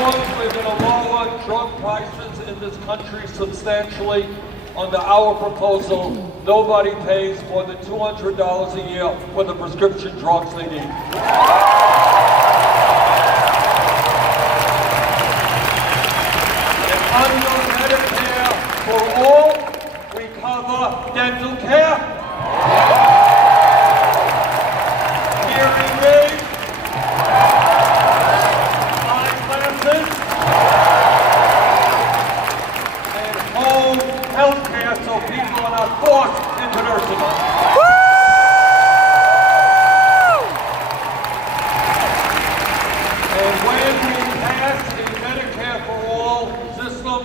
Because we're going to lower drug prices in this country substantially, under our proposal, nobody pays more than $200 a year for the prescription drugs they need. And under Medicare for all, we cover dental care, hearing aids, eyeglasses, and home health care so people are not forced into nursing homes. And when we pass a Medicare for all system,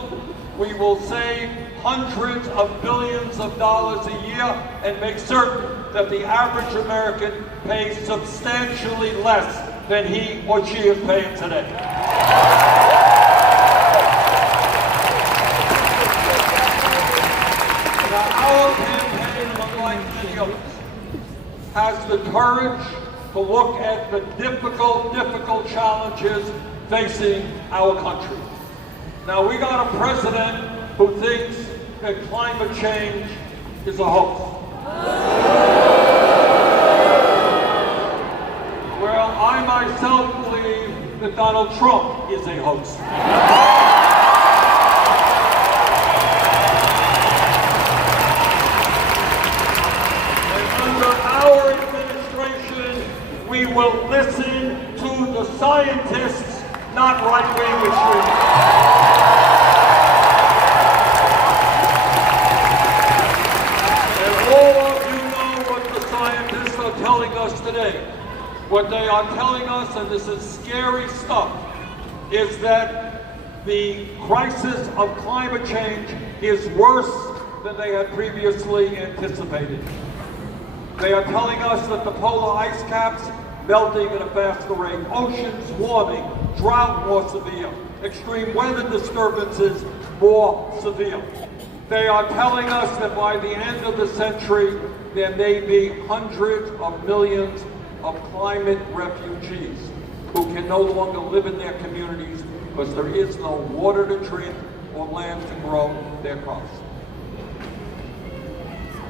we will save hundreds of billions of dollars a year and make certain that the average American pays substantially less than he or she is paying today. Now, our campaign, unlike many others, has the courage to look at the difficult challenges facing our country. Now, we got a president who thinks that climate change is a hoax. Well, I myself believe that Donald Trump is a hoax. And under our administration, we will listen to the scientists, not right-wing extremists. Telling us today. What they are telling us, and this is scary stuff, is that the crisis of climate change is worse than they had previously anticipated. They are telling us that the polar ice caps melting at a faster rate, oceans warming, drought more severe, extreme weather disturbances more severe. They are telling us that by the end of the century, there may be hundreds of millions of climate refugees who can no longer live in their communities because there is no water to drink or land to grow their crops.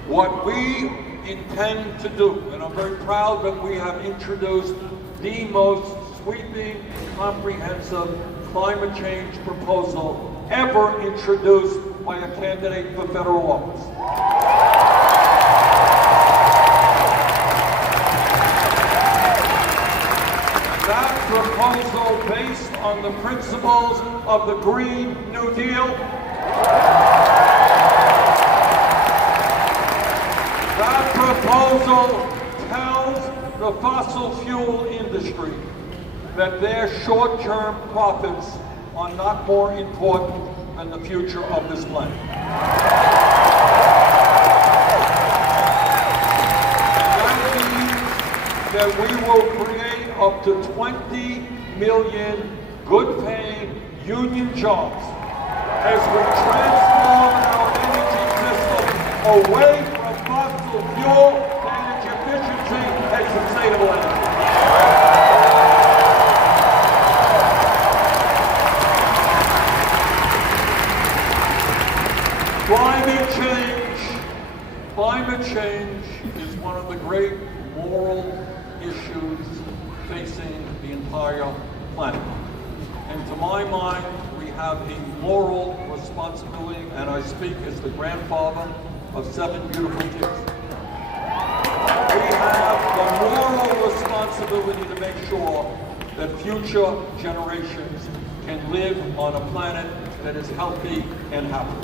What we intend to do, and I'm very proud that we have introduced the most sweeping and comprehensive climate change proposal ever introduced by a candidate for federal office. That proposal, based on the principles of the Green New Deal, that proposal tells the fossil fuel industry that their short-term profits are not more important than the future of this planet. That we will create up to 20 million good-paying union jobs as we transform our energy system away from fossil fuel to energy efficiency and sustainable energy. Climate change is one of the great moral issues facing the entire planet. And to my mind, we have a moral responsibility, and I speak as the grandfather of 7 beautiful kids. We have the moral responsibility to make sure that future generations can live on a planet that is healthy and happy.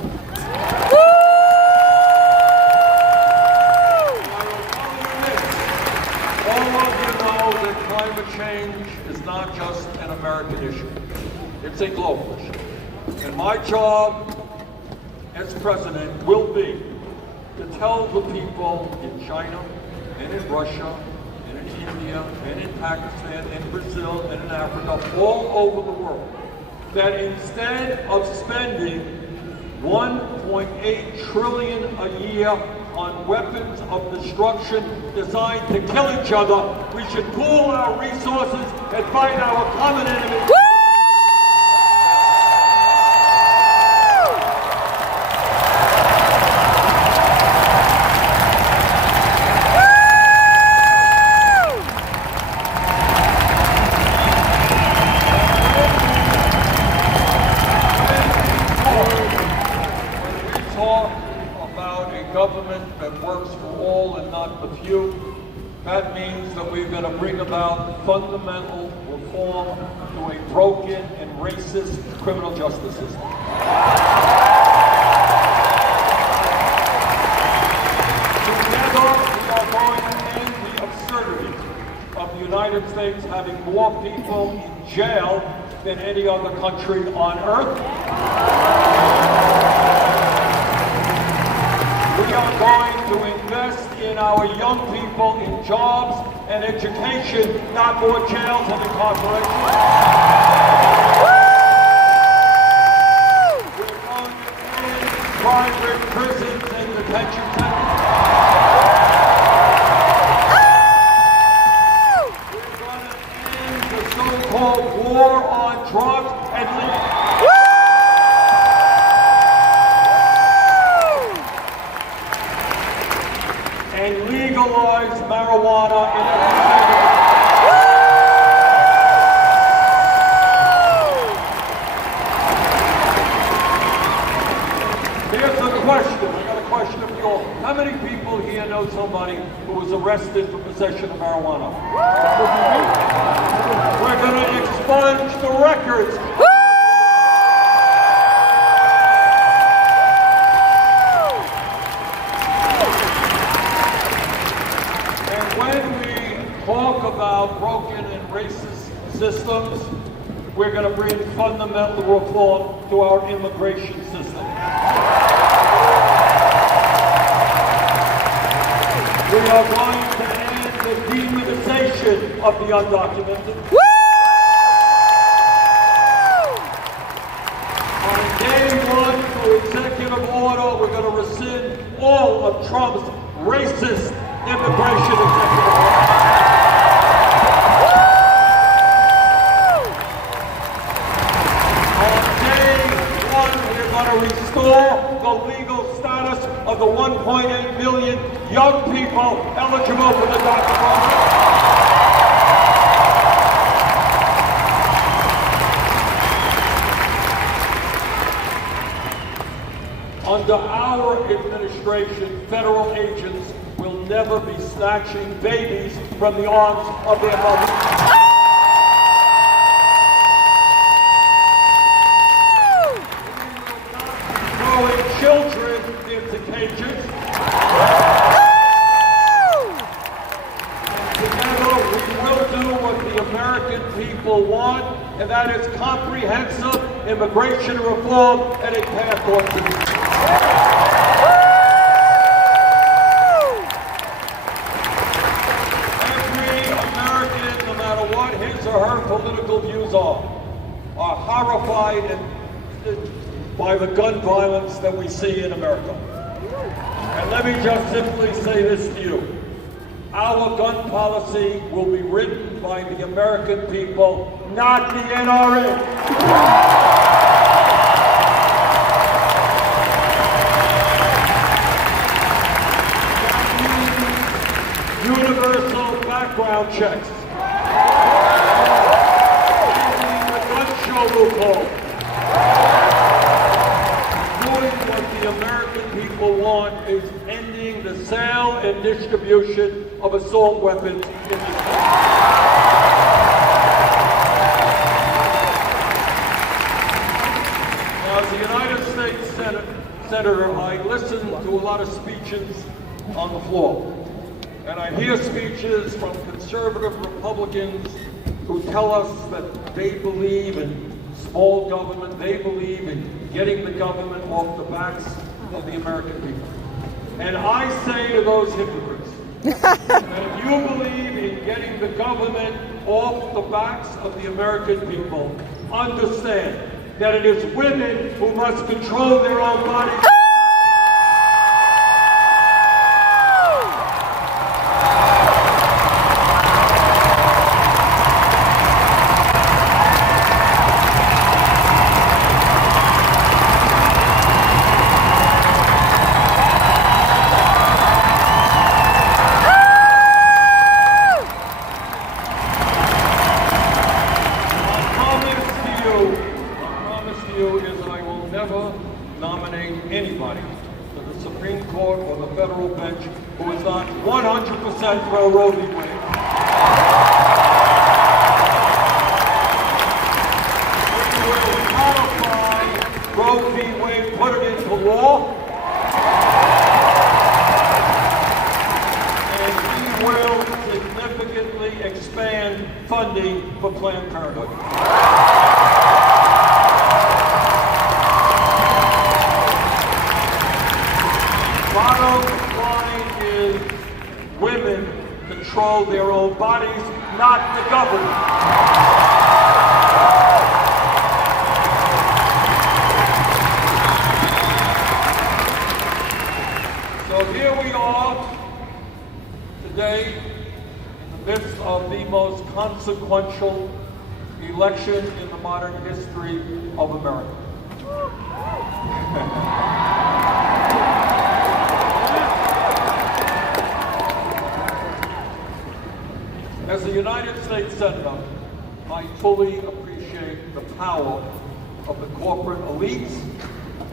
That climate change is not just an American issue. It's a global issue. And my job as president will be to tell the people in China and in Russia and in India and in Pakistan and Brazil and in Africa, all over the world, that instead of spending $1.8 trillion a year on weapons of destruction designed to kill each other, we should pool our resources and fight our common enemy. that works for all and not the few. That means that we're going to bring about fundamental reform to a broken and racist criminal justice system. Together, we are going to end the absurdity of the United States having more people in jail than any other country on earth. We are going to invest in our young people in jobs and education, not more jails and incarceration. We're going to end private prisons and detention centers. We're going to end the so-called war on drugs and legalize marijuana in every state. Here's a question. I got a question for you all. How many people here know somebody who was arrested for possession of marijuana? We're going to expunge the records. Talk about broken and racist systems, we're going to bring fundamental reform to our immigration system. We are going to end the demonization of the undocumented. On day one, through executive order, we're going to rescind all of Trump's racist immigration executive orders. Restore the legal status of the 1.8 million young people eligible for the DACA program. Under our administration, federal agents will never be snatching babies from the arms of their mothers. Children into cages. And together we will do what the American people want, and that is comprehensive immigration reform and a path toward citizenship. Every American, no matter what his or her political views are horrified by the gun violence that we see in America. And let me just simply say this to you. Our gun policy will be written by the American people, not the NRA. Universal background checks. Ending the gun show loophole. What the American people want is ending the sale and distribution of assault weapons in this country. Now, as a United States Senator, I listen to a lot of speeches on the floor. And I hear speeches from conservative Republicans who tell us that they believe in small government, they believe in getting the government off the backs of the American people. And I say to those hypocrites, that if you believe in getting the government off the backs of the American people, understand that it is women who must control their own bodies. Nominate anybody to the Supreme Court or the federal bench who is not 100% pro Roe v. Wade. We will codify Roe v. Wade, put it into law, and we will significantly expand funding for Planned Parenthood. Bottom line is women control their own bodies, not the government. So here we are today in the midst of the most consequential election in the modern history of America. As a United States Senator, I fully appreciate the power of the corporate elites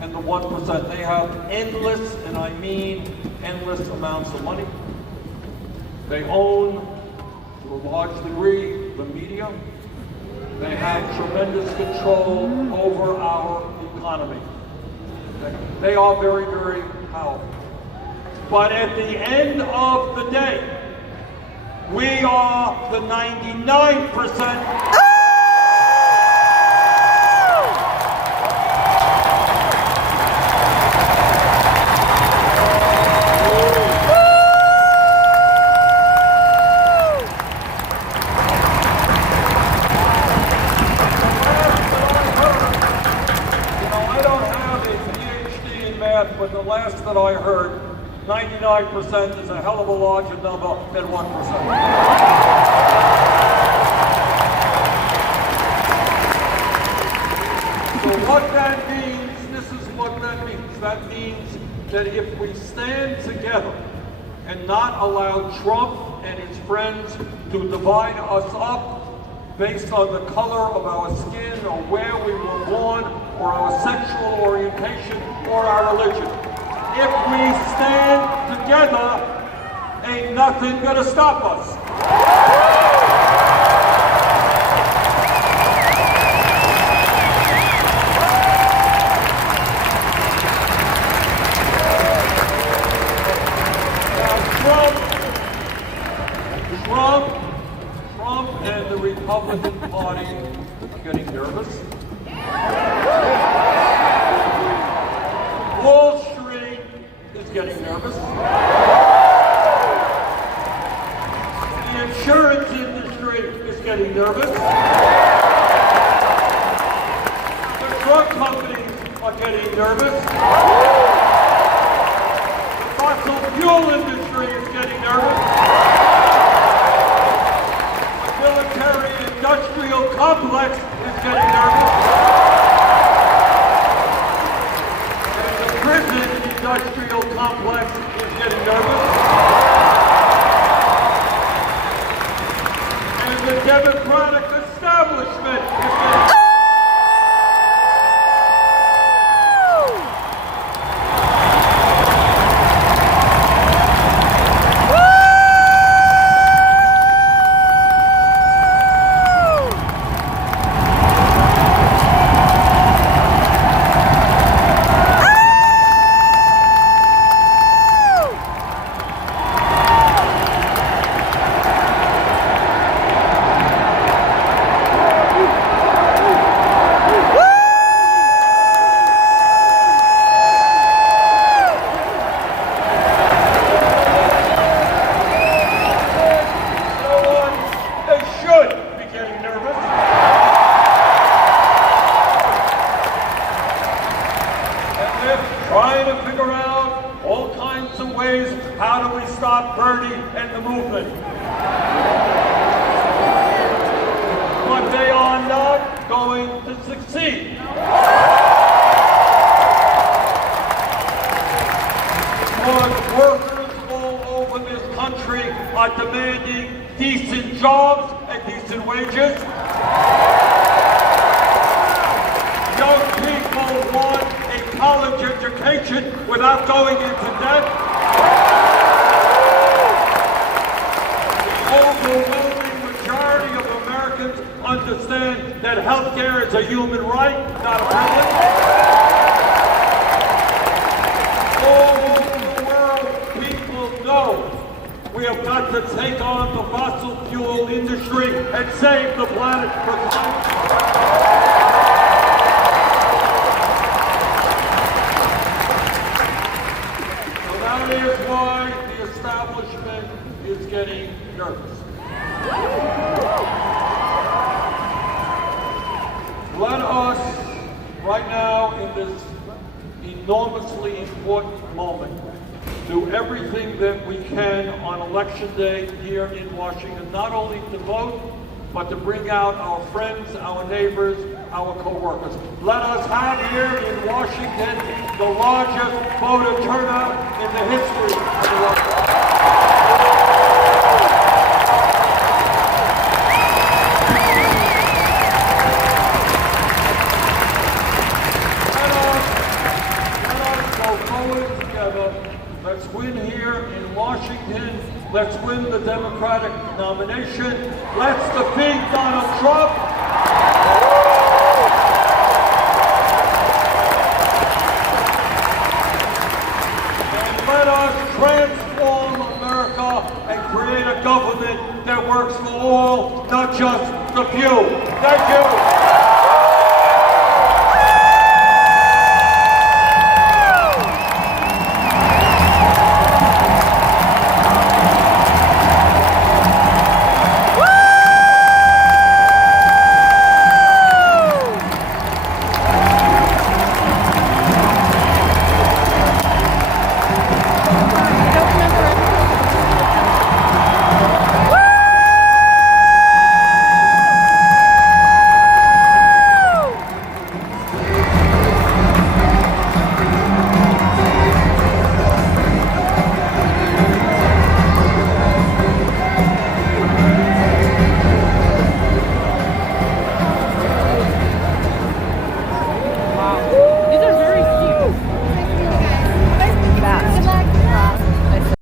and the 1%. They have endless, and I mean endless amounts of money. They own, to a large degree, the media. They have tremendous control over our economy. They are very, very powerful. But at the end of the day, we are the 99%. But the last that I heard, 99% is a hell of a larger number than 1%. So what that means, this is what that means. That means that if we stand together and not allow Trump and his friends to divide us up based on the color of our skin or where we were born or our sexual orientation or our religion. If we stand together, ain't nothing gonna stop us. Now, Trump and the Republican Party are getting nervous. Wall Street is getting nervous. The insurance industry is getting nervous. The drug companies are getting nervous. The fossil fuel industry is getting nervous. The military-industrial complex is getting nervous. Industrial complex is getting nervous. And the Democratic establishment is getting how do we stop Bernie and the movement? But they are not going to succeed. Because workers all over this country are demanding decent jobs and decent wages. Young people want a college education. education without going into debt. The overwhelming majority of Americans understand that health care is a human right, not a privilege. All over the world, people know we have got to take on the fossil fuel industry and save the planet for climate change. So that is why the establishment is getting nervous. Let us, right now, in this enormously important moment, do everything that we can on Election Day here in Washington, not only to vote, but to bring out our friends, our neighbors, our co-workers. Let us have here in Washington the largest voter turnout in the history of the world. Let's win here in Washington. Let's win the Democratic nomination. Let's defeat Donald Trump.